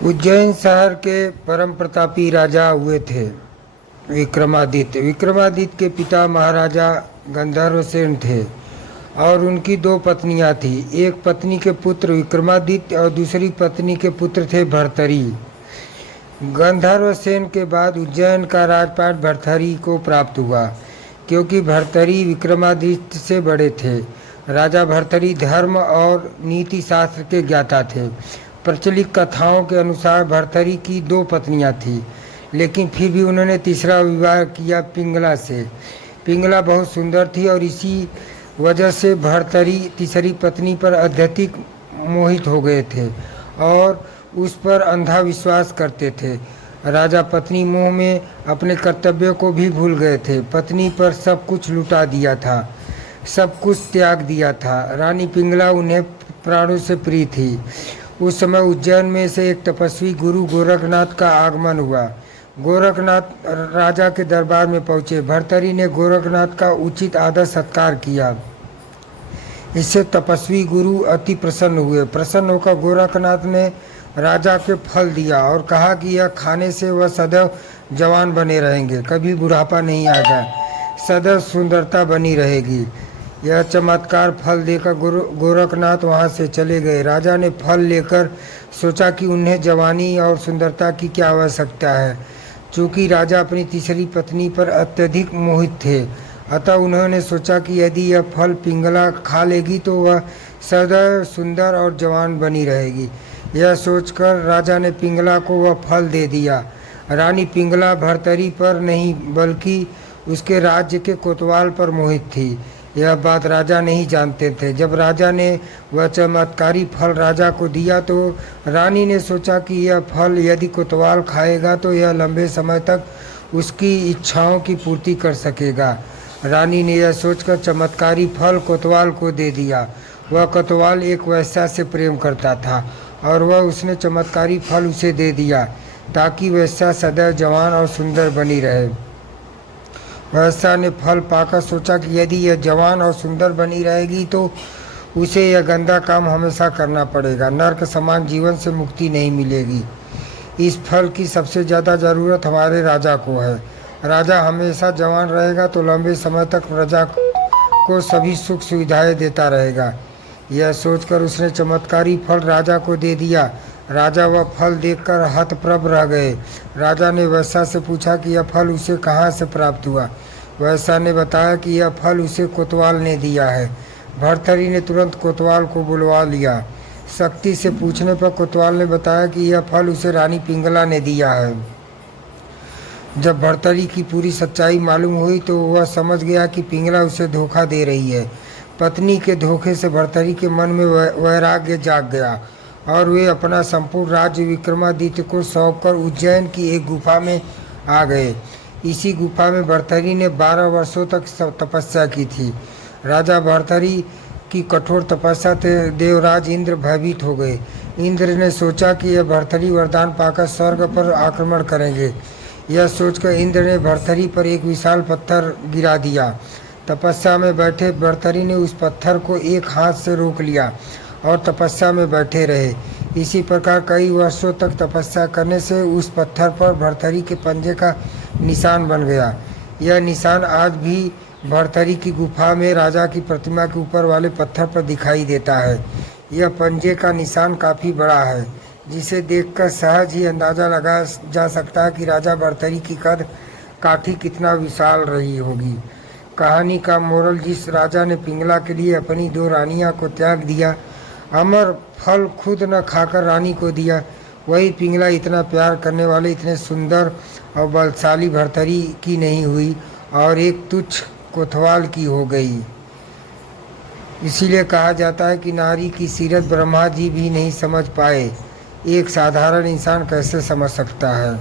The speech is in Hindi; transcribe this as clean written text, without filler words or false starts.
उज्जैन शहर के परम प्रतापी राजा हुए थे विक्रमादित्य। विक्रमादित्य के पिता महाराजा गंधर्वसेन थे और उनकी दो पत्नियां थी। एक पत्नी के पुत्र विक्रमादित्य और दूसरी पत्नी के पुत्र थे भर्तरी। गंधर्वसेन के बाद उज्जैन का राजपाट भर्तरी को प्राप्त हुआ, क्योंकि भर्तरी विक्रमादित्य से बड़े थे। राजा भर्तरी धर्म और नीति शास्त्र के ज्ञाता थे। प्रचलित कथाओं के अनुसार भर्तरी की दो पत्नियां थीं, लेकिन फिर भी उन्होंने तीसरा विवाह किया पिंगला से। पिंगला बहुत सुंदर थी और इसी वजह से भर्तरी तीसरी पत्नी पर अत्यधिक मोहित हो गए थे और उस पर अंधा विश्वास करते थे। राजा पत्नी मोह में अपने कर्तव्यों को भी भूल गए थे। पत्नी पर सब कुछ लुटा दिया था, सब कुछ त्याग दिया था। रानी पिंगला उन्हें प्राणों से प्रिय थी। उस समय उज्जैन में से एक तपस्वी गुरु गोरखनाथ का आगमन हुआ। गोरखनाथ राजा के दरबार में पहुंचे। भर्तरी ने गोरखनाथ का उचित आदर सत्कार किया। इससे तपस्वी गुरु अति प्रसन्न हुए। प्रसन्न होकर गोरखनाथ ने राजा के फल दिया और कहा कि यह खाने से वह सदैव जवान बने रहेंगे, कभी बुढ़ापा नहीं आएगा, सदैव सुंदरता बनी रहेगी। यह चमत्कार फल देकर गोरखनाथ वहाँ से चले गए। राजा ने फल लेकर सोचा कि उन्हें जवानी और सुंदरता की क्या आवश्यकता है। चूँकि राजा अपनी तीसरी पत्नी पर अत्यधिक मोहित थे, अतः उन्होंने सोचा कि यदि यह फल पिंगला खा लेगी तो वह सदैव सुंदर और जवान बनी रहेगी। यह सोचकर राजा ने पिंगला को वह फल दे दिया। रानी पिंगला भर्तरी पर नहीं बल्कि उसके राज्य के कोतवाल पर मोहित थी। यह बात राजा नहीं जानते थे। जब राजा ने वह चमत्कारी फल राजा को दिया तो रानी ने सोचा कि यह फल यदि कोतवाल खाएगा तो यह लंबे समय तक उसकी इच्छाओं की पूर्ति कर सकेगा। रानी ने यह सोचकर चमत्कारी फल कोतवाल को दे दिया। वह कोतवाल एक वेश्या से प्रेम करता था और वह उसने चमत्कारी फल उसे दे दिया ताकि वेश्या सदैव जवान और सुंदर बनी रहे। वेश्या ने फल पाकर सोचा कि यदि यह जवान और सुंदर बनी रहेगी तो उसे यह गंदा काम हमेशा करना पड़ेगा, नरक समान जीवन से मुक्ति नहीं मिलेगी। इस फल की सबसे ज़्यादा ज़रूरत हमारे राजा को है। राजा हमेशा जवान रहेगा तो लंबे समय तक प्रजा को सभी सुख सुविधाएं देता रहेगा। यह सोचकर उसने चमत्कारी फल राजा को दे दिया। राजा वह फल देखकर हतप्रभ रह गए। राजा ने वेश्या से पूछा कि यह फल उसे कहाँ से प्राप्त हुआ। वेश्या ने बताया कि यह फल उसे कोतवाल ने दिया है। भर्तरी ने तुरंत कोतवाल को बुलवा लिया। सख्ती से पूछने पर कोतवाल ने बताया कि यह फल उसे रानी पिंगला ने दिया है। जब भर्तरी की पूरी सच्चाई मालूम हुई तो वह समझ गया कि पिंगला उसे धोखा दे रही है। पत्नी के धोखे से भर्तरी के मन में वैराग्य जाग गया और वे अपना संपूर्ण राज्य विक्रमादित्य को सौंपकर उज्जैन की एक गुफा में आ गए। इसी गुफा में भर्तरी ने 12 वर्षों तक तपस्या की थी। राजा भर्तरी की कठोर तपस्या से देवराज इंद्र भयभीत हो गए। इंद्र ने सोचा कि यह भर्तरी वरदान पाकर स्वर्ग पर आक्रमण करेंगे। यह सोचकर इंद्र ने भर्तरी पर एक विशाल पत्थर गिरा दिया। तपस्या में बैठे भर्तरी ने उस पत्थर को एक हाथ से रोक लिया और तपस्या में बैठे रहे। इसी प्रकार कई वर्षों तक तपस्या करने से उस पत्थर पर भर्तरी के पंजे का निशान बन गया। यह निशान आज भी भर्तरी की गुफा में राजा की प्रतिमा के ऊपर वाले पत्थर पर दिखाई देता है। यह पंजे का निशान काफ़ी बड़ा है, जिसे देखकर सहज ही अंदाज़ा लगाया जा सकता है कि राजा भर्तरी की कद काठी कितना विशाल रही होगी। कहानी का मोरल, जिस राजा ने पिंगला के लिए अपनी 2 रानियां को त्याग दिया, अमर फल खुद न खाकर रानी को दिया, वही पिंगला इतना प्यार करने वाले, इतने सुंदर और बलशाली भर्तरी की नहीं हुई और एक तुच्छ कोतवाल की हो गई। इसीलिए कहा जाता है कि नारी की सीरत ब्रह्मा जी भी नहीं समझ पाए, एक साधारण इंसान कैसे समझ सकता है।